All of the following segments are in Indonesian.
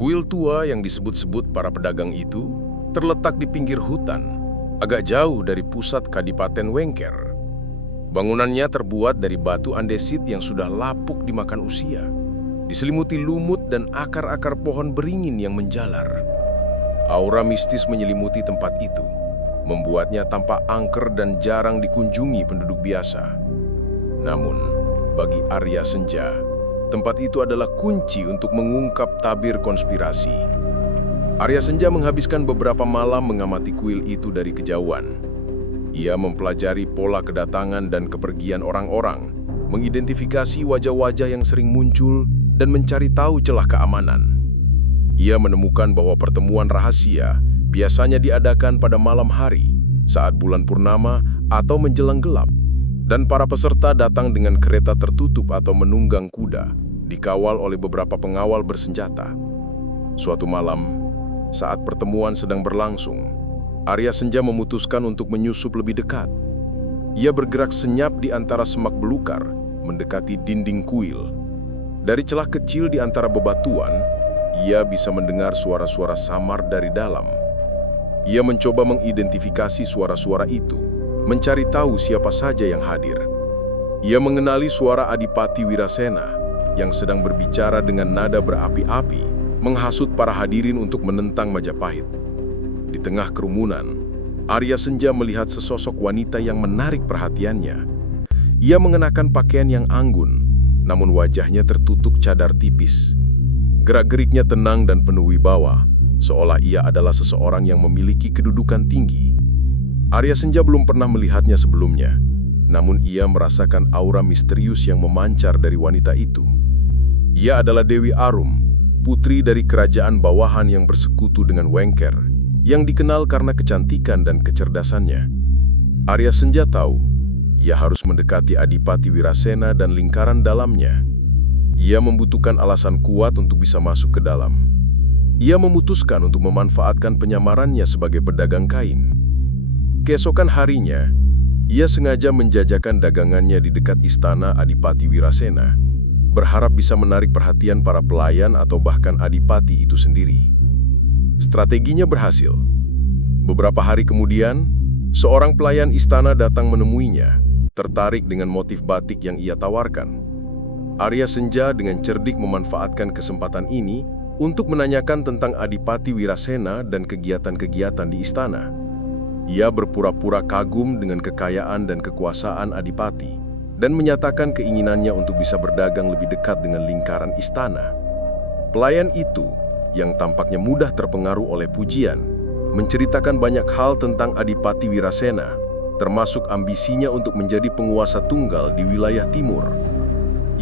Kuil tua yang disebut-sebut para pedagang itu terletak di pinggir hutan, agak jauh dari pusat Kadipaten Wengker. Bangunannya terbuat dari batu andesit yang sudah lapuk dimakan usia, diselimuti lumut dan akar-akar pohon beringin yang menjalar. Aura mistis menyelimuti tempat itu, membuatnya tampak angker dan jarang dikunjungi penduduk biasa. Namun, bagi Arya Senja, tempat itu adalah kunci untuk mengungkap tabir konspirasi. Arya Senja menghabiskan beberapa malam mengamati kuil itu dari kejauhan. Ia mempelajari pola kedatangan dan kepergian orang-orang, mengidentifikasi wajah-wajah yang sering muncul, dan mencari tahu celah keamanan. Ia menemukan bahwa pertemuan rahasia biasanya diadakan pada malam hari, saat bulan purnama atau menjelang gelap, dan para peserta datang dengan kereta tertutup atau menunggang kuda, dikawal oleh beberapa pengawal bersenjata. Suatu malam, saat pertemuan sedang berlangsung, Arya Senja memutuskan untuk menyusup lebih dekat. Ia bergerak senyap di antara semak belukar, mendekati dinding kuil. Dari celah kecil di antara bebatuan, ia bisa mendengar suara-suara samar dari dalam. Ia mencoba mengidentifikasi suara-suara itu, mencari tahu siapa saja yang hadir. Ia mengenali suara Adipati Wirasena yang sedang berbicara dengan nada berapi-api, menghasut para hadirin untuk menentang Majapahit. Di tengah kerumunan, Arya Senja melihat sesosok wanita yang menarik perhatiannya. Ia mengenakan pakaian yang anggun, namun wajahnya tertutup cadar tipis. Gerak-geriknya tenang dan penuh wibawa, seolah ia adalah seseorang yang memiliki kedudukan tinggi. Arya Senja belum pernah melihatnya sebelumnya, namun ia merasakan aura misterius yang memancar dari wanita itu. Ia adalah Dewi Arum, putri dari kerajaan bawahan yang bersekutu dengan Wengker, yang dikenal karena kecantikan dan kecerdasannya. Arya Senja tahu, ia harus mendekati Adipati Wirasena dan lingkaran dalamnya. Ia membutuhkan alasan kuat untuk bisa masuk ke dalam. Ia memutuskan untuk memanfaatkan penyamarannya sebagai pedagang kain. Keesokan harinya, ia sengaja menjajakan dagangannya di dekat istana Adipati Wirasena, berharap bisa menarik perhatian para pelayan atau bahkan Adipati itu sendiri. Strateginya berhasil. Beberapa hari kemudian, seorang pelayan istana datang menemuinya, tertarik dengan motif batik yang ia tawarkan. Arya Senja dengan cerdik memanfaatkan kesempatan ini untuk menanyakan tentang Adipati Wirasena dan kegiatan-kegiatan di istana. Ia berpura-pura kagum dengan kekayaan dan kekuasaan Adipati dan menyatakan keinginannya untuk bisa berdagang lebih dekat dengan lingkaran istana. Pelayan itu, yang tampaknya mudah terpengaruh oleh pujian, menceritakan banyak hal tentang Adipati Wirasena, termasuk ambisinya untuk menjadi penguasa tunggal di wilayah timur.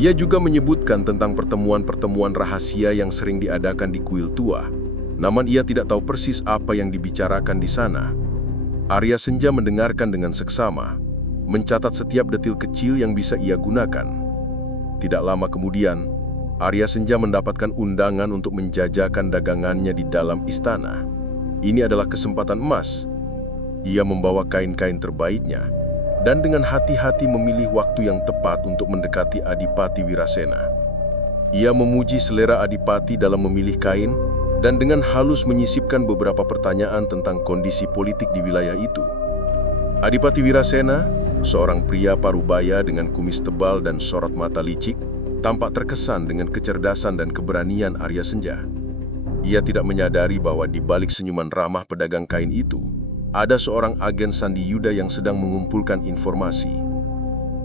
Ia juga menyebutkan tentang pertemuan-pertemuan rahasia yang sering diadakan di kuil tua, namun ia tidak tahu persis apa yang dibicarakan di sana. Arya Senja mendengarkan dengan seksama, mencatat setiap detil kecil yang bisa ia gunakan. Tidak lama kemudian, Arya Senja mendapatkan undangan untuk menjajakan dagangannya di dalam istana. Ini adalah kesempatan emas. Ia membawa kain-kain terbaiknya, dan dengan hati-hati memilih waktu yang tepat untuk mendekati Adipati Wirasena. Ia memuji selera Adipati dalam memilih kain, dan dengan halus menyisipkan beberapa pertanyaan tentang kondisi politik di wilayah itu. Adipati Wirasena, seorang pria parubaya dengan kumis tebal dan sorot mata licik, tampak terkesan dengan kecerdasan dan keberanian Arya Senja. Ia tidak menyadari bahwa di balik senyuman ramah pedagang kain itu, ada seorang agen Sandi Yuda yang sedang mengumpulkan informasi.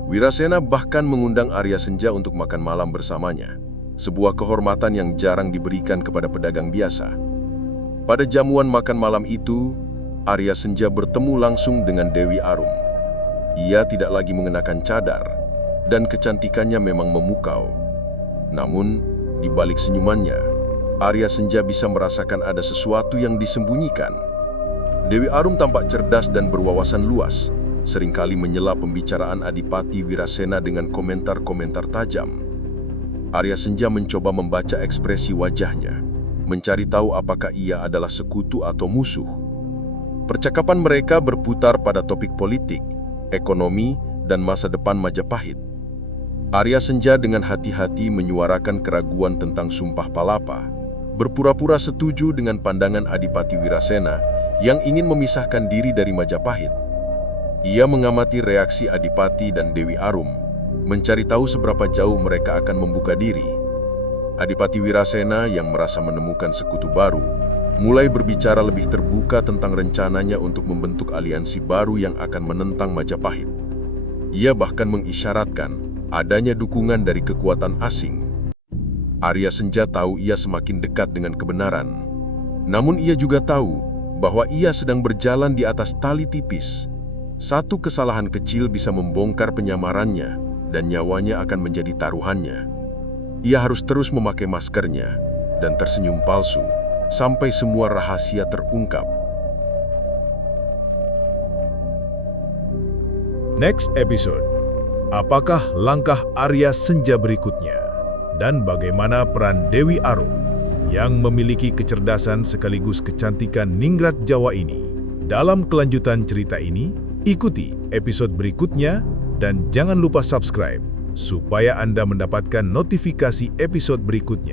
Wirasena bahkan mengundang Arya Senja untuk makan malam bersamanya, sebuah kehormatan yang jarang diberikan kepada pedagang biasa. Pada jamuan makan malam itu, Arya Senja bertemu langsung dengan Dewi Arum. Ia tidak lagi mengenakan cadar, dan kecantikannya memang memukau. Namun, di balik senyumannya, Arya Senja bisa merasakan ada sesuatu yang disembunyikan. Dewi Arum tampak cerdas dan berwawasan luas, seringkali menyela pembicaraan Adipati Wirasena dengan komentar-komentar tajam. Arya Senja mencoba membaca ekspresi wajahnya, mencari tahu apakah ia adalah sekutu atau musuh. Percakapan mereka berputar pada topik politik, ekonomi, dan masa depan Majapahit. Arya Senja dengan hati-hati menyuarakan keraguan tentang Sumpah Palapa. berpura-pura setuju dengan pandangan Adipati Wirasena yang ingin memisahkan diri dari Majapahit. Ia mengamati reaksi Adipati dan Dewi Arum, mencari tahu seberapa jauh mereka akan membuka diri. Adipati Wirasena yang merasa menemukan sekutu baru, mulai berbicara lebih terbuka tentang rencananya untuk membentuk aliansi baru yang akan menentang Majapahit. Ia bahkan mengisyaratkan adanya dukungan dari kekuatan asing. Arya Senja tahu ia semakin dekat dengan kebenaran. Namun ia juga tahu bahwa ia sedang berjalan di atas tali tipis. Satu kesalahan kecil bisa membongkar penyamarannya dan nyawanya akan menjadi taruhannya. Ia harus terus memakai maskernya dan tersenyum palsu sampai semua rahasia terungkap. Next episode. Apakah langkah Arya Senja berikutnya? Dan bagaimana peran Dewi Arum yang memiliki kecerdasan sekaligus kecantikan ningrat Jawa ini? Dalam kelanjutan cerita ini, ikuti episode berikutnya dan jangan lupa subscribe supaya Anda mendapatkan notifikasi episode berikutnya.